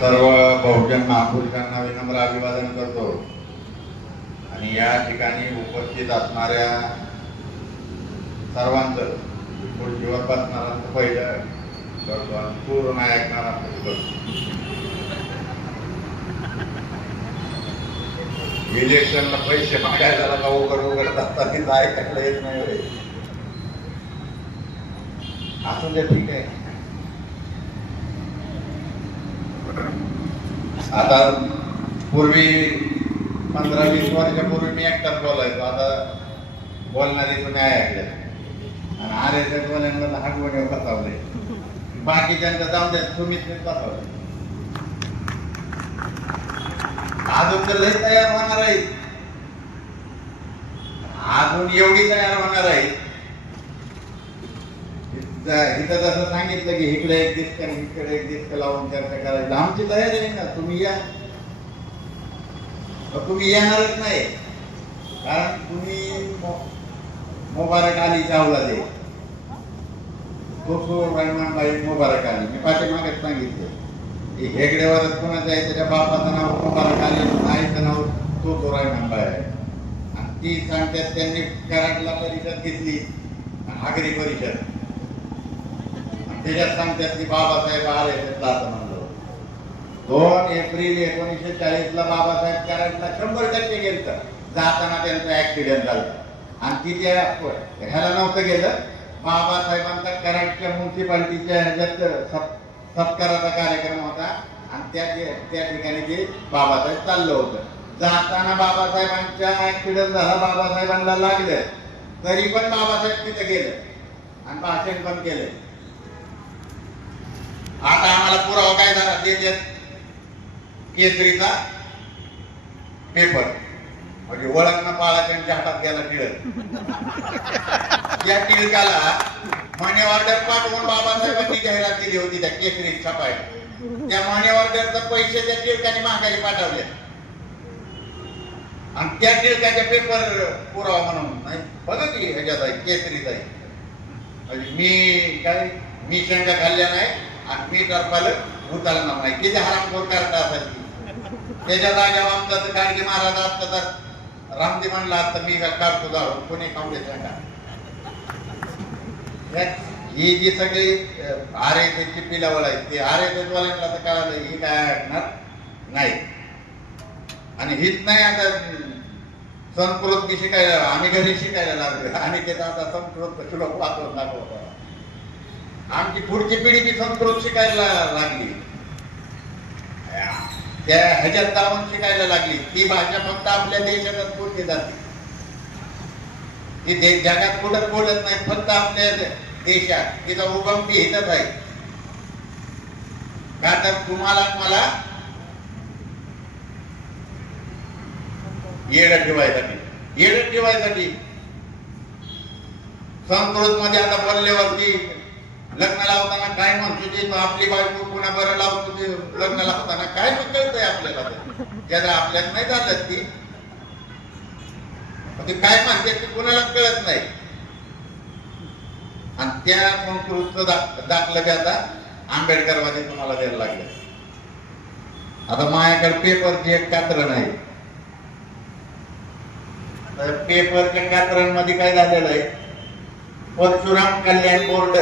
सर्व बहुजन महापुरुषांना विनम्र अभिवादन करतो. आणि या ठिकाणी उपस्थित असणाऱ्या सर्वांचं जीवन बसणाऱ्यांचं पहिलं करतो आणि पूर्ण ऐकणाऱ्यांचं करतो इलेक्शनला पैसे मागायला का उघड उघड असतात तिथं ऐकायला येत नाही असं ते ठीक आहे. आता पूर्वी पंधरा वीस वर्षापूर्वी मी एकटाच बोलायचो. आता बोलणारे तुम्ही ऐकले आणि आरे वाल्यांना हागवणे बसवले. बाकीच्यांचं जाऊन द्या तुम्हीच ते बसवले. अजून तर लय तयार होणार आहे अजून एवढी तयार होणार आहे इथं जसं सांगितलं की इकडे एक दिसक आणि इकडे एक दिसक लावून चर्चा करायची. आमची तयारी आहे ना तुम्ही या. तुम्ही येणारच नाही. कारण तुम्ही मुबारक आली चावला दे. तो सो मुबारक आली मी पाठीमागेच सांगितलं. की हेगडेवरच कोणाचं आहे? त्याच्या बापाचं नाव मुबारक आली आईचं नाव तो तो रहमान बाई आहे. आणि ती सांगतात त्यांनी कराडला परिषद घेतली. आगरी परिषद. त्याच्यात सांगतात की बाबासाहेब आले जात म्हणलं दोन एप्रिल एकोणीसशे चाळीस ला बाबासाहेब कराडला शंभर टक्के गेलं जाताना त्यांचा ऍक्सिडेंट झाला. आणि तिथे ह्याला नव्हतं गेलं. बाबासाहेबांचा कराडच्या म्युन्सिपाल्टीच्या ह्याच्यात सत्- सत्काराचा कार्यक्रम होता. आणि त्या त्या ठिकाणी ते बाबासाहेब चाललं होतं. जाताना बाबासाहेबांच्या ऍक्सिडेंट झाला बाबासाहेबांना लागलं. तरी पण बाबासाहेब तिथे गेलं. आणि भाषण पण केलं. आता आम्हाला पुरावा काय झाला? देत केसरीचा पेपर म्हणजे ओळख न पाळा त्यांच्या हातात त्याला टिळक. त्या टिळकाला मनी ऑर्डर पाठवून बाबासाहेबांनी जाहिरात केली होती त्या केसरी छापायला त्या मनी ऑर्डरचा पैसे त्या टिळकाने महागाई पाठवले. आणि त्या टिळकाच्या पेपर पुरावा म्हणून नाही? बघा की ह्याच्यात आहे केसरीत आहे. म्हणजे मी काय मी शेंगा खाल्ल्या नाही. आणि मी टरपाल उचलणार नाही किती हरामखोर कार्ट असायची त्याच्या जागेवर आमचा तर गाडगे महाराज असता तर रामदेव म्हणला असता मी का काढतो जाऊ कोणी खाऊ दे ही जी सगळी आर एस ची पिलावळ आहेत ते आर एस एस वाल्यांना तर कळालं ही काय ऐकणार नाही. आणि हीच नाही आता संस्कृत बी शिकायला आम्ही घरी शिकायला लागलो आणि त्याचा आता संस्कृत श्लोक वाचून दाखवतो आमची पुढची पिढी बी संस्कृत शिकायला लागली. त्या ह्याच्यात जाऊन शिकायला लागली. ती भाषा फक्त आपल्या देशातच बोलली जाते. ती जगात कुठं बोलत नाही फक्त आपल्या देशात. तिचा उगम ती हिटत आहे. का तर तुम्हाला मला येड ठेवायसाठी येड ठेवायसाठी संस्कृत मध्ये आता बोलल्यावरती लग्न लावताना काय म्हणतो ते? तो आपली बायको कोणा बरं लावतो ते लग्न लावताना काय कळतंय आपल्याला ज्याला आपल्यात नाही झालं ती पण ते काय म्हणते ते कोणाला कळत नाही. आणि त्या संस्कृतचं दाखलं बी आता आंबेडकरवादी तुम्हाला द्यायला लागले? आता माझ्याकडे पेपरची एक कात्रण आहे. तर पेपरच्या कात्रांमध्ये काय झालेलं आहे? परशुराम कल्याण बोर्ड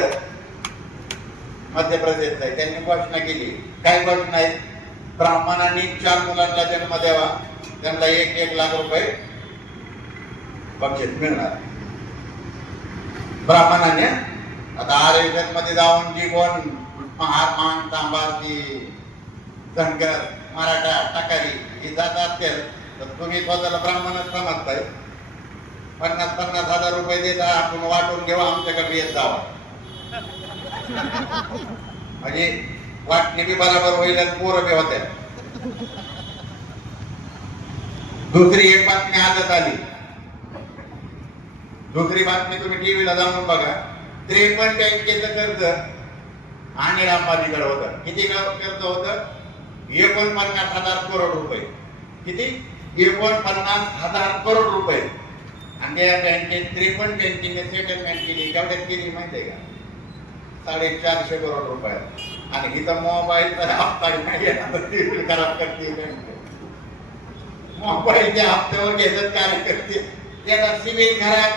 मध्य प्रदेशचा आहे त्यांनी घोषणा केली. काय घोषणा आहे ब्राह्मणांनी चार मुलांना जन्म द्यावा. त्यांना एक एक लाख रुपये बक्षीस मिळणार. ब्राह्मणाने आता आरमध्ये जाऊन जी कोण महार मान तांबार ती धनगर मराठा टाकारी ही जात असेल तर तुम्ही स्वतःला ब्राह्मणच समजताय. पन्नास पन्नास हजार रुपये देता आपण वाटून घेऊ आमच्याकडे येत जावा. म्हणजे वाटणी बी बराबर होईल आणि पोरं बी होत्या. दुसरी एक बातमी आजच आली. दुसरी बातमी तुम्ही टीव्हीला जाऊन बघा. त्रेपन्न बँकेचं कर्ज आणि रामबाजीकडे होतं. किती कर्ज होतं? एकोणपन्नास हजार करोड रुपये. किती? एकोणपन्नास हजार करोड रुपये. आणि त्या बँकेत त्रेपन्न बँकेने सेटलमेंट केली. केवढ्यात केली माहिती आहे का? साडेचारशे करोड रुपये. आणि इथं तर हप्ता नाही खराब करते म्हणजे. मोबाईलच्या हप्त्यावर घेतात काय करते? त्याला सिबिल खराब.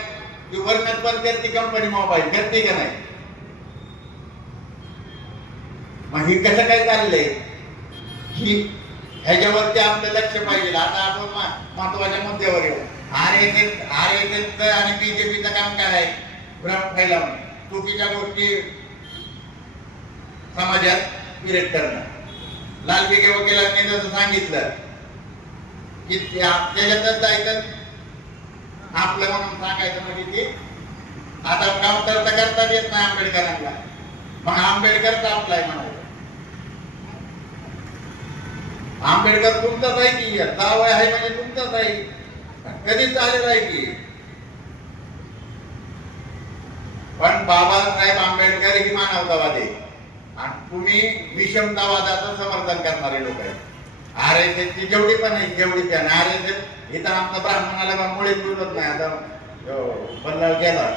ती पण करते कंपनी मोबाईल करते का नाही? मग हे कसं काय चाललंय? ही ह्याच्यावरती आपलं लक्ष पाहिजे. आता आपण महत्त्वाच्या मुद्द्यावर येऊ. आर एस आर एस आणि बीजेपीचं काम काय आहे? भ्रम फैलावणं चुकीच्या गोष्टी समाजात विरेट करणं. लालबिगे वकिलांनी जसं सांगितलं की त्याच्यातच जायचं. आपलं म्हणून सांगायचं म्हणजे ते आता काम करता करता येत नाही आंबेडकरांना. मग आंबेडकर आपलाय म्हणायचं. आंबेडकर तुमचाच आहे की? जावय आहे म्हणजे तुमचाच आहे. कधीच आलेला आहे की? पण बाबासाहेब आंबेडकर ही मानवतावादी आणि तुम्ही विषमतावादाचं समर्थन करणारे लोक आहेत. आर एस एस ची जेवढी पण आहे जेवढी पण आर एस एस इथं आमचा ब्राह्मणाला बा मुळीच मिळत नाही. आता बल्लाळ गेला.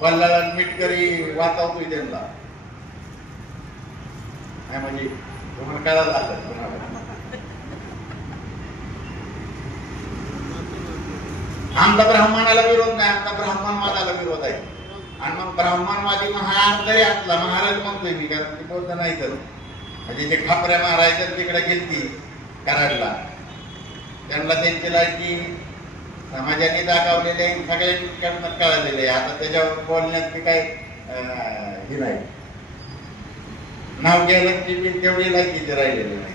बल्लाळ मिटकरी वाचवतोय त्यांना नाही म्हणजे तुम्हाला कळा झालं आमचा ब्राह्मणाला विरोध नाही आमचा ब्राह्मणवादाला विरोध आहे आणि मग ब्राह्मणवादी महाराज जरी असला महाराज म्हणतोय मी कारण ती बोलत नाही तर म्हणजे जे खापऱ्या मारायच्या तिकडे गेलती कराडला. त्यांना त्यांची लायकी समाजाने दाखवलेले सगळ्यांकडनं कळलेले आता त्याच्यावर बोलण्यात की काय हे नाही. नाव घ्यायला ती बी तेवढी लायकीचे राहिलेली नाही.